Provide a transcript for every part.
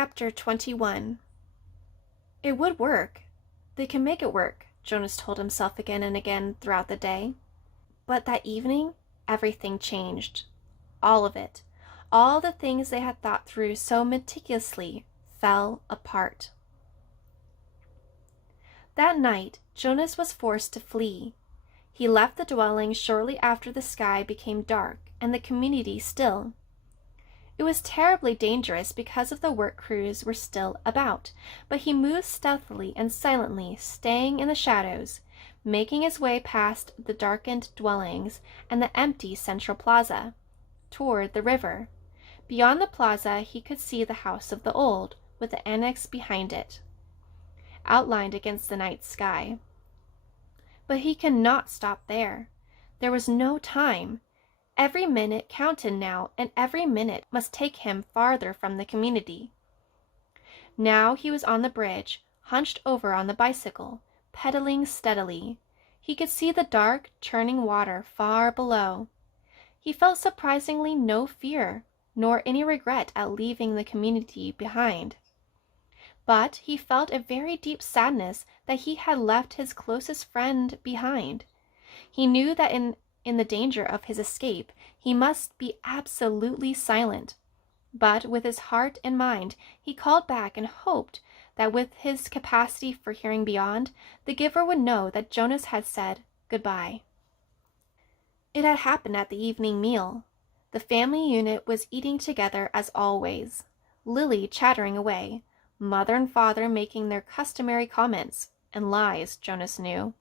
Chapter 21. It would work. They can make it work, Jonas told himself again and again throughout the day. But that evening, everything changed. All of it. All the things they had thought through so meticulously fell apart. That night, Jonas was forced to flee. He left the dwelling shortly after the sky became dark and the community still. It was terribly dangerous because of the work crews were still about, but he moved stealthily and silently, staying in the shadows, making his way past the darkened dwellings and the empty central plaza, toward the river. Beyond the plaza he could see the House of the Old, with the annex behind it, outlined against the night sky. But he could not stop there. There was no time. Every minute counted now, and every minute must take him farther from the community. Now he was on the bridge, hunched over on the bicycle, pedaling steadily. He could see the dark, churning water far below. He felt surprisingly no fear, nor any regret at leaving the community behind. But he felt a very deep sadness that he had left his closest friend behind. He knew that in the danger of his escape, he must be absolutely silent. But with his heart and mind, he called back and hoped that with his capacity for hearing beyond, the giver would know that Jonas had said goodbye. It had happened at the evening meal. The family unit was eating together as always, Lily chattering away, mother and father making their customary comments, and lies, Jonas knew,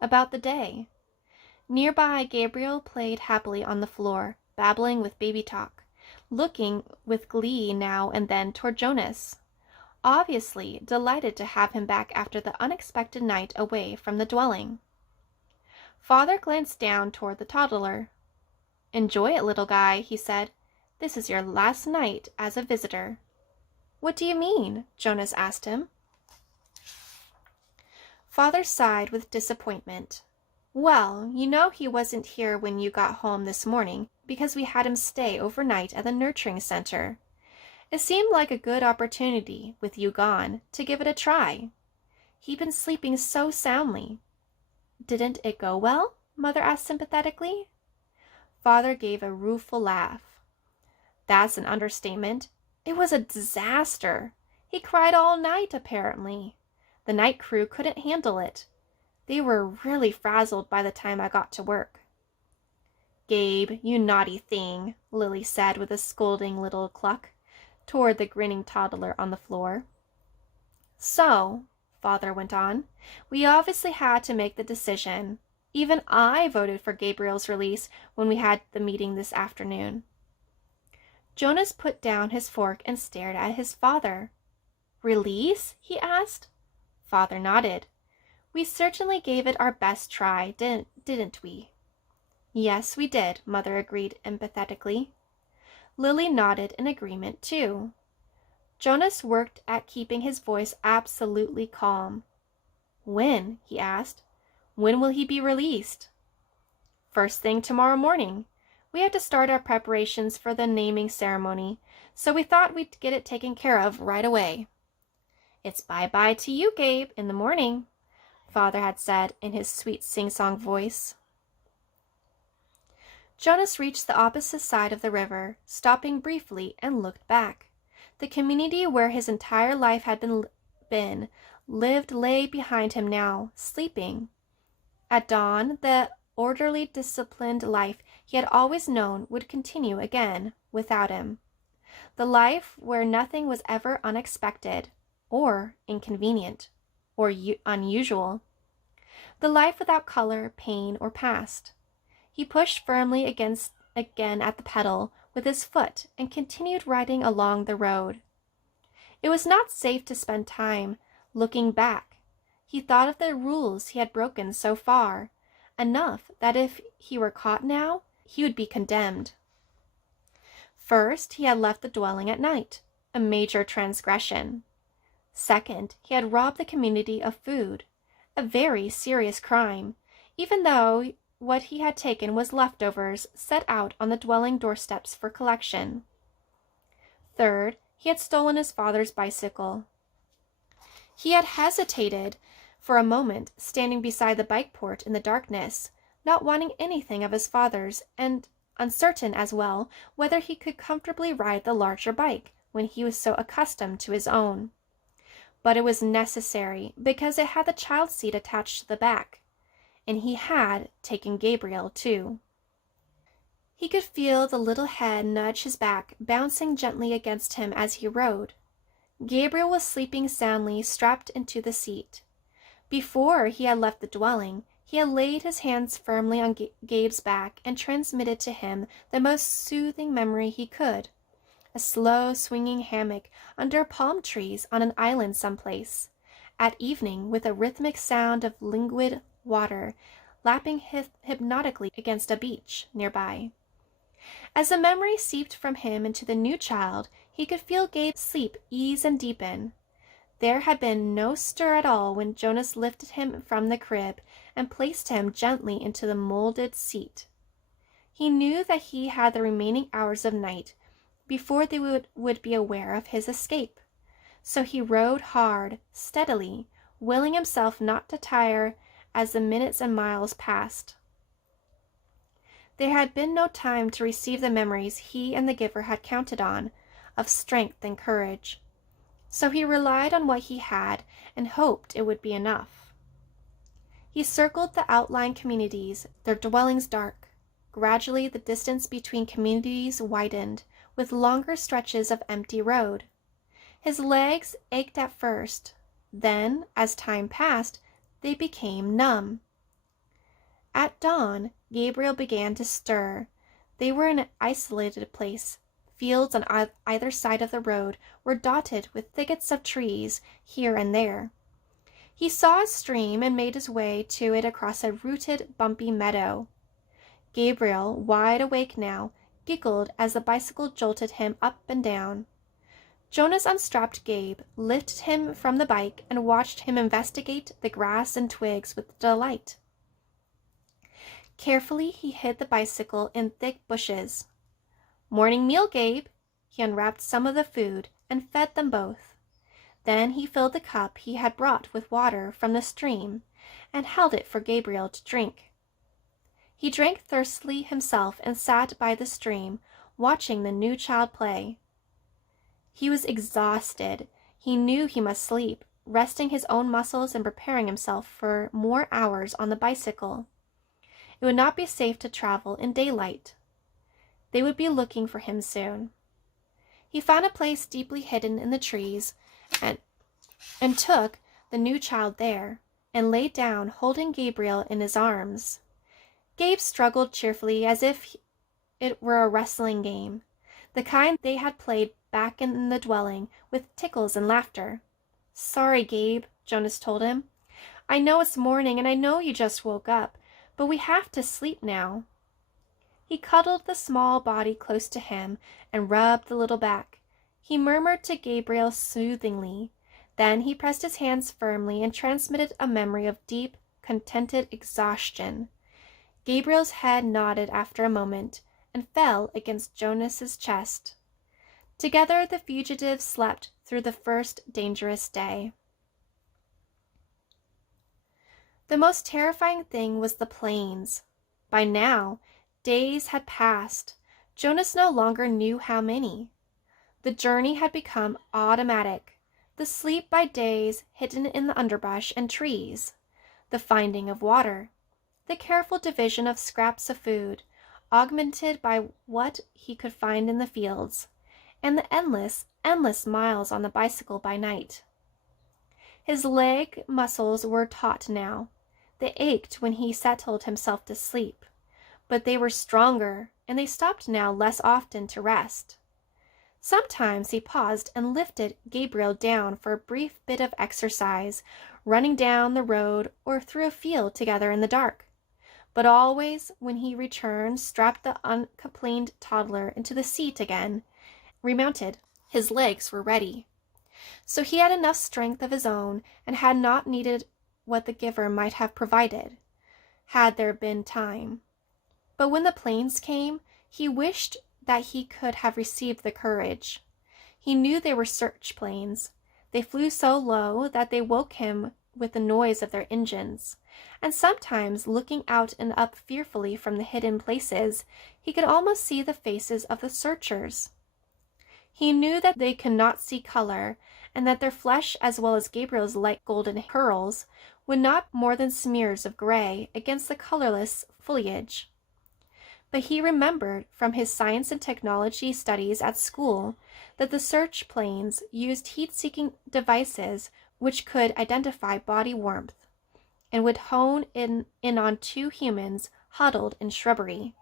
about the day. Nearby, Gabriel played happily on the floor, babbling with baby talk, looking with glee now and then toward Jonas, obviously delighted to have him back after the unexpected night away from the dwelling. Father glanced down toward the toddler. "Enjoy it, little guy," he said. "This is your last night as a visitor." "What do you mean?" Jonas asked him. Father sighed with disappointment. "Well, you know he wasn't here when you got home this morning because we had him stay overnight at the nurturing center. It seemed like a good opportunity, with you gone, to give it a try. He'd been sleeping so soundly." "Didn't it go well?" Mother asked sympathetically. Father gave a rueful laugh. "That's an understatement. It was a disaster. He cried all night, apparently. The night crew couldn't handle it. They were really frazzled by the time I got to work." "Gabe, you naughty thing," Lily said with a scolding little cluck toward the grinning toddler on the floor. "So," Father went on, "we obviously had to make the decision. Even I voted for Gabriel's release when we had the meeting this afternoon." Jonas put down his fork and stared at his father. "Release?" he asked. Father nodded. "We certainly gave it our best try, didn't we?" "Yes, we did," Mother agreed empathetically. Lily nodded in agreement too. Jonas worked at keeping his voice absolutely calm. "When?" he asked. "When will he be released?" "First thing tomorrow morning. We have to start our preparations for the naming ceremony, so we thought we'd get it taken care of right away." "It's bye-bye to you, Gabe, in the morning," Father had said in his sweet sing-song voice. Jonas reached the opposite side of the river, stopping briefly and looked back. The community where his entire life had lived lay behind him now, sleeping. At dawn, the orderly, disciplined life he had always known would continue again without him. The life where nothing was ever unexpected, or inconvenient, or unusual. The life without color, pain, or past. He pushed firmly again at the pedal with his foot and continued riding along the road. It was not safe to spend time looking back. He thought of the rules he had broken so far, enough that if he were caught now, he would be condemned. First, he had left the dwelling at night, a major transgression. Second, he had robbed the community of food, a very serious crime, even though what he had taken was leftovers set out on the dwelling doorsteps for collection. Third, He had stolen his father's bicycle. He had hesitated for a moment, standing beside the bike port in the darkness, not wanting anything of his father's, and uncertain as well whether he could comfortably ride the larger bike when he was so accustomed to his own. But it was necessary, because it had the child seat attached to the back, and he had taken Gabriel too. He could feel the little head nudge his back, bouncing gently against him as he rode. Gabriel was sleeping soundly, strapped into the seat. Before he had left the dwelling, he had laid his hands firmly on Gabe's back and transmitted to him the most soothing memory he could. A slow swinging hammock under palm trees on an island someplace, at evening, with a rhythmic sound of languid water lapping hypnotically against a beach nearby. As the memory seeped from him into the new child, he could feel Gabe's sleep ease and deepen. There had been no stir at all when Jonas lifted him from the crib and placed him gently into the molded seat. He knew that he had the remaining hours of night before they would be aware of his escape. So he rode hard, steadily, willing himself not to tire as the minutes and miles passed. There had been no time to receive the memories he and the giver had counted on, of strength and courage. So he relied on what he had and hoped it would be enough. He circled the outlying communities, their dwellings dark. Gradually the distance between communities widened, with longer stretches of empty road. His legs ached at first. Then, as time passed, they became numb. At dawn, Gabriel began to stir. They were in an isolated place. Fields on either side of the road were dotted with thickets of trees here and there. He saw a stream and made his way to it across a rooted, bumpy meadow. Gabriel, wide awake now, giggled as the bicycle jolted him up and down. Jonas unstrapped Gabe, lifted him from the bike, and watched him investigate the grass and twigs with delight. Carefully he hid the bicycle in thick bushes. "Morning meal, Gabe." He unwrapped some of the food and fed them both. Then he filled the cup he had brought with water from the stream and held it for Gabriel to drink. He drank thirstily himself and sat by the stream, watching the new child play. He was exhausted. He knew he must sleep, resting his own muscles and preparing himself for more hours on the bicycle. It would not be safe to travel in daylight. They would be looking for him soon. He found a place deeply hidden in the trees and took the new child there and lay down, holding Gabriel in his arms. Gabe struggled cheerfully as if it were a wrestling game, the kind they had played back in the dwelling with tickles and laughter. "Sorry, Gabe," Jonas told him. "I know it's morning and I know you just woke up, but we have to sleep now." He cuddled the small body close to him and rubbed the little back. He murmured to Gabriel soothingly. Then he pressed his hands firmly and transmitted a memory of deep, contented exhaustion. Gabriel's head nodded after a moment and fell against Jonas's chest. Together the fugitives slept through the first dangerous day. The most terrifying thing was the plains. By now, days had passed. Jonas no longer knew how many. The journey had become automatic. The sleep by days hidden in the underbrush and trees. The finding of water. The careful division of scraps of food, augmented by what he could find in the fields. And the endless miles on the bicycle by night. His leg muscles were taut now. They ached when he settled himself to sleep, but they were stronger, and they stopped now less often to rest. Sometimes he paused and lifted Gabriel down for a brief bit of exercise, running down the road or through a field together in the dark. But always, when he returned, strapped the uncomplained toddler into the seat again, remounted. His legs were ready. So he had enough strength of his own and had not needed what the giver might have provided, had there been time. But when the plains came, he wished that he could have received the courage. He knew they were search planes. They flew so low that they woke him with the noise of their engines, and sometimes, looking out and up fearfully from the hidden places, he could almost see the faces of the searchers. He knew that they could not see color, and that their flesh, as well as Gabriel's light golden curls, would not more than smears of gray against the colorless foliage. But he remembered from his science and technology studies at school that the search planes used heat-seeking devices which could identify body warmth, and would hone in on two humans huddled in shrubbery.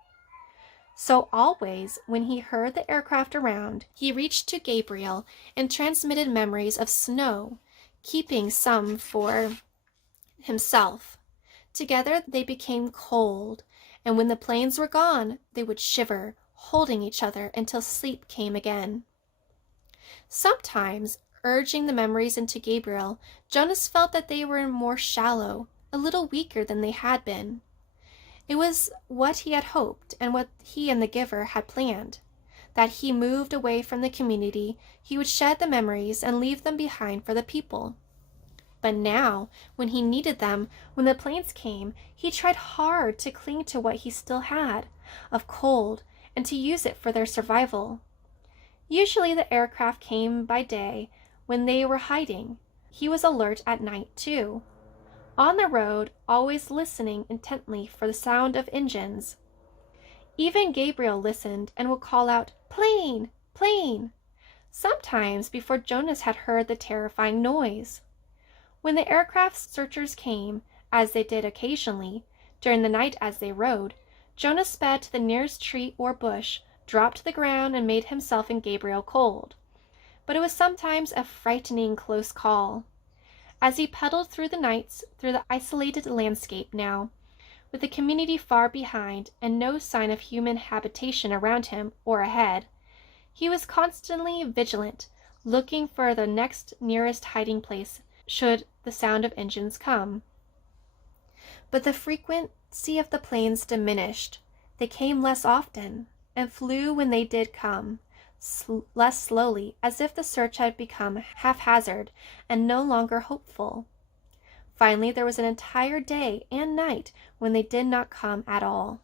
So always, when he heard the aircraft around, he reached to Gabriel and transmitted memories of snow, keeping some for himself. Together they became cold, and when the planes were gone, they would shiver, holding each other until sleep came again. Sometimes, urging the memories into Gabriel, Jonas felt that they were more shallow, a little weaker than they had been. It was what he had hoped, and what he and the giver had planned. That he moved away from the community, he would shed the memories and leave them behind for the people. But now, when he needed them, when the planes came, he tried hard to cling to what he still had, of cold, and to use it for their survival. Usually the aircraft came by day, when they were hiding. He was alert at night, too. On the road, always listening intently for the sound of engines. Even Gabriel listened and would call out, "Plane! Plane!" sometimes before Jonas had heard the terrifying noise. When the aircraft searchers came, as they did occasionally, during the night as they rode, Jonas sped to the nearest tree or bush, dropped to the ground, and made himself and Gabriel cold. But it was sometimes a frightening close call. As he pedaled through the nights, through the isolated landscape now, with the community far behind and no sign of human habitation around him or ahead, he was constantly vigilant, looking for the next nearest hiding place should the sound of engines come. But the frequency of the planes diminished. They came less often, and flew when they did come, less slowly, as if the search had become haphazard and no longer hopeful. Finally, there was an entire day and night when they did not come at all.